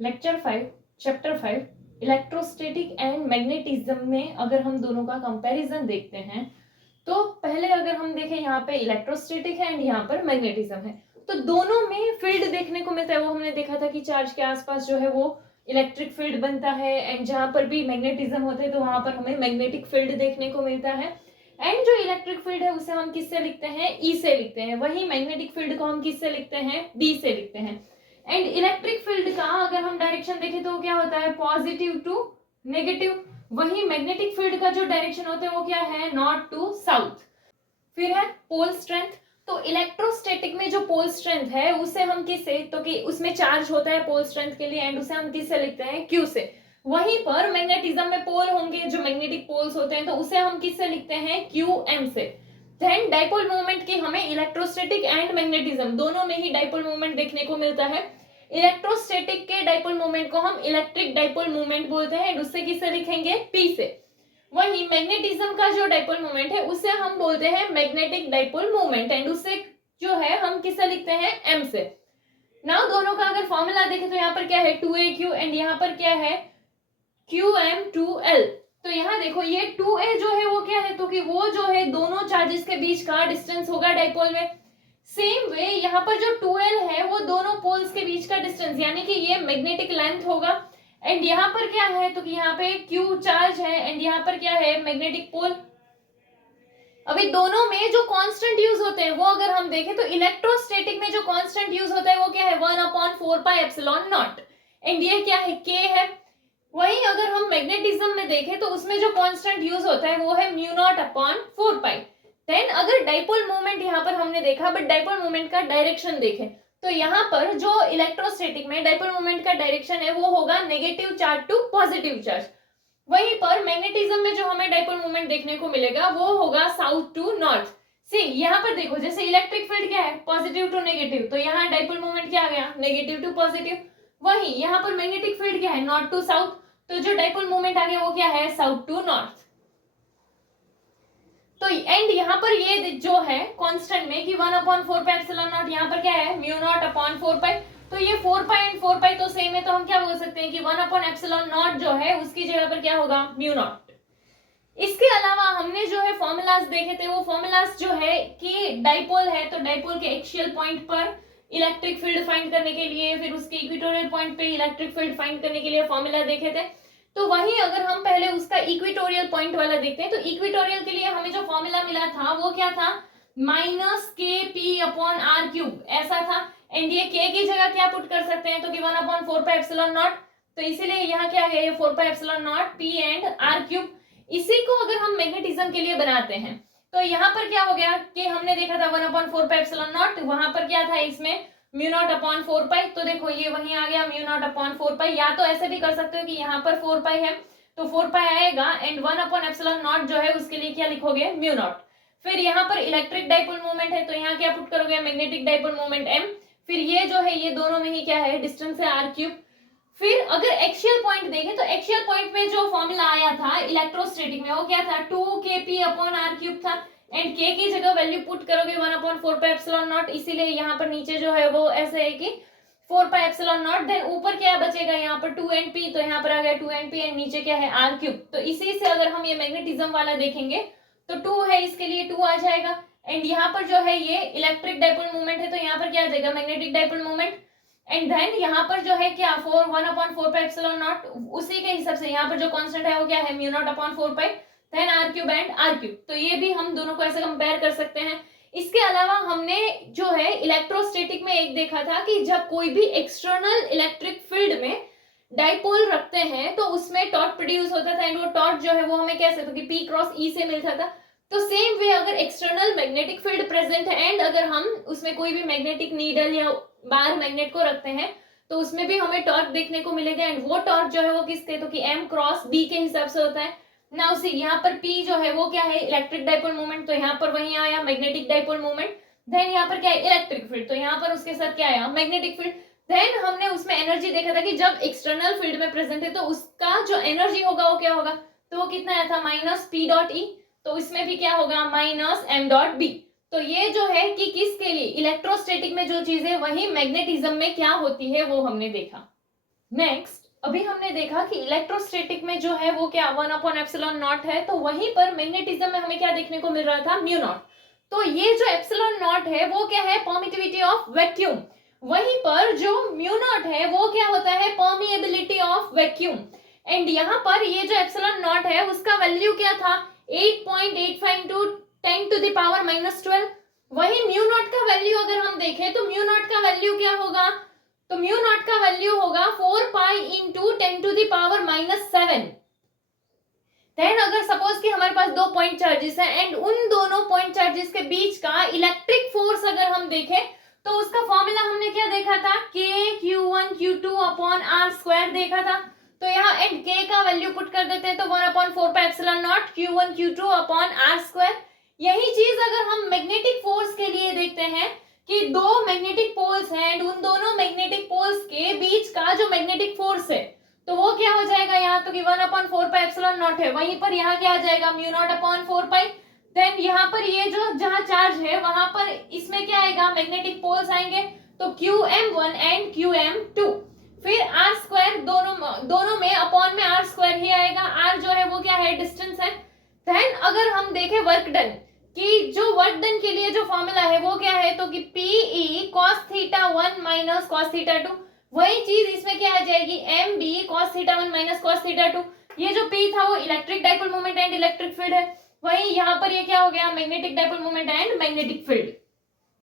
Lecture 5 chapter 5 electrostatic and magnetism में अगर हम दोनों का कंपैरिजन देखते हैं तो पहले अगर हम देखें यहाँ पे इलेक्ट्रोस्टैटिक है एंड यहाँ पर मैग्नेटिज्म है, तो दोनों में फील्ड देखने को मिलता है। वो हमने देखा था कि चार्ज के आसपास जो है वो इलेक्ट्रिक फील्ड बनता है एंड जहां पर भी मैग्नेटिज्म होता है तो वहां पर हमें मैग्नेटिक फील्ड देखने को मिलता है। एंड जो इलेक्ट्रिक फील्ड है उसे हम किससे लिखते हैं, ई से लिखते हैं। वही मैग्नेटिक फील्ड को हम किससे लिखते हैं, बी से लिखते हैं। एंड इलेक्ट्रिक फील्ड का अगर हम डायरेक्शन देखें तो क्या होता है, पॉजिटिव टू नेगेटिव। वही मैग्नेटिक फील्ड का जो डायरेक्शन होता है वो क्या है, नॉर्थ टू साउथ। फिर है पोल स्ट्रेंथ। तो इलेक्ट्रोस्टैटिक में जो पोल स्ट्रेंथ है उसे हम किससे, तो कि उसमें चार्ज होता है पोल स्ट्रेंथ के लिए एंड उसे हम किससे लिखते हैं, क्यू से। वहीं पर मैग्नेटिज्म में पोल होंगे, जो मैग्नेटिक पोल्स होते हैं, तो उसे हम किससे लिखते हैं, क्यू एम से। देन डाइपोल मोमेंट की हमें इलेक्ट्रोस्टैटिक एंड मैग्नेटिज्म दोनों में ही डाइपोल मोमेंट देखने को मिलता है। इलेक्ट्रोस्टैटिक के डाइपोल मोमेंट को हम इलेक्ट्रिक डाइपोल मोमेंट बोलते हैं एंड उससे किससे लिखेंगे, पी से। वही मैग्नेटिज्म का जो डाइपोल मोमेंट है उसे हम बोलते हैं मैग्नेटिक डाइपोल मोमेंट एंड उससे जो है हम किससे लिखते हैं, एम से। नाउ दोनों का अगर फॉर्मूला देखें तो यहाँ पर क्या है, 2aq एंड यहाँ पर क्या है, qm2l। तो यहाँ देखो ये 2a जो है वो क्या है, तो कि वो जो है दोनों चार्जेस के बीच का डिस्टेंस होगा डाइपोल में। सेम वे यहाँ पर जो 2l है वो दोनों पोल्स के बीच का डिस्टेंस, यानी कि ये मैग्नेटिक लेंथ होगा। एंड यहाँ पर क्या है, तो कि यहाँ पे Q चार्ज है एंड यहाँ पर क्या है, मैग्नेटिक पोल। अभी दोनों में जो कांस्टेंट यूज होते हैं वो अगर हम देखें तो इलेक्ट्रोस्टैटिक में जो कांस्टेंट यूज होता है वो क्या है, 1/4πε0 एंड ये क्या है, K है। वहीं अगर हम मैग्नेटिज्म में देखें तो उसमें जो कांस्टेंट यूज होता है वो है μ0/4π। देन अगर डाइपोल मोमेंट यहाँ पर हमने देखा, बट डाइपोल मोमेंट का डायरेक्शन देखें तो यहाँ पर जो इलेक्ट्रोस्टैटिक में डाइपोल मोमेंट का डायरेक्शन है वो होगा negative charge to positive charge. वहीं पर मैग्नेटिज्म में जो हमें डाइपोल मोमेंट देखने को मिलेगा वो होगा साउथ टू नॉर्थ। सी यहाँ पर देखो, जैसे इलेक्ट्रिक फील्ड क्या है, पॉजिटिव टू नेगेटिव, तो यहाँ डाइपोल मोमेंट क्या आ गया, नेगेटिव टू पॉजिटिव। वहीं यहाँ पर मैग्नेटिक फील्ड क्या है, नॉर्थ टू साउथ, तो जो डाइपोल मोमेंट आ गया वो क्या है, साउथ टू नॉर्थ। तो एंड यहाँ पर ये जो है कांस्टेंट में कि 1/4πε0 यहाँ पर क्या है, μ0/4π। तो ये 4π एंड 4π तो सेम है, तो हम क्या बोल सकते हैं कि 1/ε0 जो है उसकी जगह पर क्या होगा, μ0। इसके अलावा हमने जो है फॉर्मूलाज देखे थे, वो फॉर्मूलाज जो है कि डाइपोल है तो डाइपोल के एक्सियल पॉइंट पर इलेक्ट्रिक फील्ड फाइंड करने के लिए, फिर उसके इक्वेटोरियल पॉइंट पे इलेक्ट्रिक फील्ड फाइंड करने के लिए फॉर्मूला देखे थे। तो वहीं अगर हम पहले उसका इक्वेटोरियल पॉइंट वाला देखते हैं तो इक्वेटोरियल के लिए हमें जो फॉर्मूला मिला था वो क्या था, -kp/r3 ऐसा था। एंड ये k की जगह क्या पुट कर सकते हैं, तो कि 1/4πε0, तो इसीलिए यहाँ क्या है, 4πε0 p एंड r3। इसी को अगर हम मैग्नेटिज्म के लिए बनाते हैं तो यहाँ पर क्या हो गया कि हमने देखा था 1/4πε0, वहां पर क्या था इसमें μ0/4π। तो देखो ये वहीं आ गया μ0/4π। या तो ऐसे भी कर सकते हो कि यहाँ पर 4π है तो 4π आएगा एंड 1/ε0 जो है उसके लिए क्या लिखोगे, μ0। फिर यहाँ पर इलेक्ट्रिक डाइपोल मोमेंट है तो यहाँ क्या पुट करोगे, मैग्नेटिक डाइपोल मोमेंट m। फिर ये जो है ये दोनों में ही क्या है, डिस्टेंस है r3। फिर अगर एक्सियल पॉइंट देखें तो एक्सियल पॉइंट में जो फॉर्मूला आया था इलेक्ट्रोस्टैटिक में वो क्या था, 2kp/r3 था। एंड k की जगह वैल्यू पुट करोगे 1/4πε0, इसीलिए यहाँ पर नीचे जो है वो ऐसे है कि 4πε0। देन ऊपर क्या बचेगा, यहाँ पर 2np, तो यहाँ पर आ गया 2np एंड नीचे क्या है, r3। तो इसी से अगर हम ये मैग्नेटिज्म वाला देखेंगे तो 2 है, इसके लिए 2 आ जाएगा। एंड यहाँ पर जो है ये इलेक्ट्रिक डाइपोल मोमेंट है तो यहाँ पर क्या आ जाएगा, magnetic dipole moment. And then यहाँ पर जो है क्या 1/4πε0, उसी के हिसाब से यहाँ पर जो कांस्टेंट है वो क्या है, μ0/4π। Then r3 and r3। तो ये भी हम दोनों को ऐसे कंपेयर कर सकते हैं। इसके अलावा हमने जो है इलेक्ट्रोस्टैटिक में एक देखा था कि जब कोई भी एक्सटर्नल इलेक्ट्रिक फील्ड में डाइपोल रखते हैं तो उसमें टॉर्क प्रोड्यूस होता था एंड वो टॉर्क जो है वो हमें कैसे, तो कि P×E से मिलता था। तो सेम वे अगर एक्सटर्नल मैग्नेटिक फील्ड प्रेजेंट है एंड अगर हम उसमें कोई भी मैग्नेटिक नीडल या बार मैग्नेट को रखते हैं तो उसमें भी हमें टॉर्क देखने को मिलेगा एंड वो टॉर्क जो है वो किसके, तो कि M×B के हिसाब से होता है ना। उसी यहाँ पर P जो है वो क्या है, इलेक्ट्रिक डाइपोल मोमेंट, तो यहाँ पर वही आया मैग्नेटिक डाइपोल मोमेंट। देन यहाँ पर क्या है, इलेक्ट्रिक फील्ड, तो यहाँ पर उसके साथ क्या आया, मैग्नेटिक फील्ड। देन हमने उसमें एनर्जी देखा था कि जब एक्सटर्नल फील्ड में प्रेजेंट है तो उसका जो एनर्जी होगा वो क्या होगा, तो वो कितना आया था, -P.E। तो इसमें भी क्या होगा, -M.B। तो ये जो है कि किसके लिए, इलेक्ट्रोस्टैटिक में जो चीज है वही मैग्नेटिज्म में क्या होती है वो हमने देखा। नेक्स्ट अभी हमने देखा कि इलेक्ट्रोस्टैटिक में जो है वो क्या 1/ε0 है, तो वहीं पर मैग्नेटिज्म में हमें क्या देखने को मिल रहा था, म्यू नॉट। तो ये जो ε0 है वो क्या है, परमिटिविटी ऑफ वैक्यूम। वहीं पर जो म्यू नॉट है वो क्या होता है, परमिएबिलिटी ऑफ वैक्यूम। एंड यहाँ पर ये जो ε0 है उसका वैल्यू क्या था, 8.85 इंटू 10⁻⁻12। वही म्यू नॉट का वैल्यू अगर हम देखें तो म्यू नॉट का वैल्यू क्या होगा, तो म्यू नॉट का वैल्यू होगा 4 पाई इंटू 10⁻⁻7। देन अगर सपोज कि हमारे पास दो पॉइंट चार्जेस हैं एंड उन दोनों पॉइंट चार्जेस के बीच का इलेक्ट्रिक फोर्स अगर हम देखें तो उसका फॉर्मूला हमने क्या देखा था, K(Q1Q2)/r² देखा था। तो यहाँ एंड K का वैल्यू पुट कर देते हैं तो 1/4πε0 Q1Q2/r²। यही चीज अगर हम मैग्नेटिक फोर्स के लिए देखते हैं कि दो मैग्नेटिक पोल्स हैं एंड उन दोनों मैग्नेटिक पोल्स के बीच का जो मैग्नेटिक फोर्स है तो वो क्या हो जाएगा, यहाँ तो कि 1/4πε0 है, वहीं पर यहाँ क्या आ जाएगा, μ0/4π। देन यहाँ पर ये जो जहाँ चार्ज है वहां पर इसमें क्या आएगा, मैग्नेटिक पोल्स आएंगे, तो Qm1 एंड Qm2। फिर r² दोनों में अपॉन में r² ही आएगा, r जो है वो क्या है, डिस्टेंस है। देन अगर हम देखें वर्क डन, कि जो वर्क डन के लिए जो फॉर्मूला है वो क्या है, तो कि Pe cos θ1 माइनस cos θ2। वही चीज इसमें क्या आ जाएगी, Mb cos θ1 माइनस cos θ2। ये जो P था वो electric dipole moment and electric field है, वही यहाँ पर ये क्या हो गया, magnetic dipole moment and magnetic field.